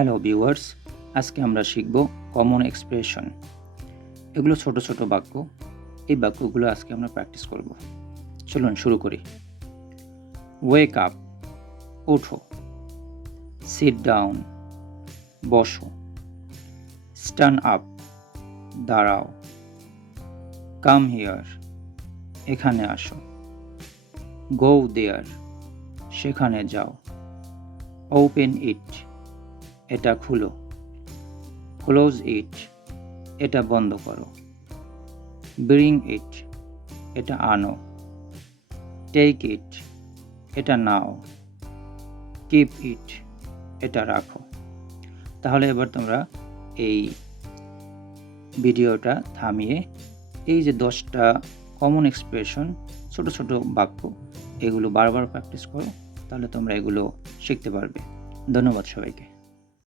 Hello viewers, আজকে আমরা শিখব কমন এক্সপ্রেশন। এগুলো ছোট ছোট বাক্য। এই বাক্যগুলো আজকে আমরা প্র্যাকটিস করব। চলুন শুরু করি। ওয়েক আপ, ওঠো। সিট ডাউন, বসো। স্ট্যান্ড আপ, দাঁড়াও। কাম হিয়ার, এখানে আসো। গো দেয়ার, সেখানে যাও। ওপেন ইট, এটা খুলো। ক্লোজ ইট, এটা বন্ধ করো। ব্রিং ইট, এটা আনো। টেক ইট, এটা নাও। কিপ ইট, এটা রাখো। তাহলে এবার তোমরা এই ভিডিওটা থামিয়ে এই যে 10টা কমন এক্সপ্রেশন, ছোট ছোট বাক্য, এগুলো বারবার প্র্যাকটিস করো, তাহলে তোমরা এগুলো শিখতে পারবে। ধন্যবাদ সবাইকে।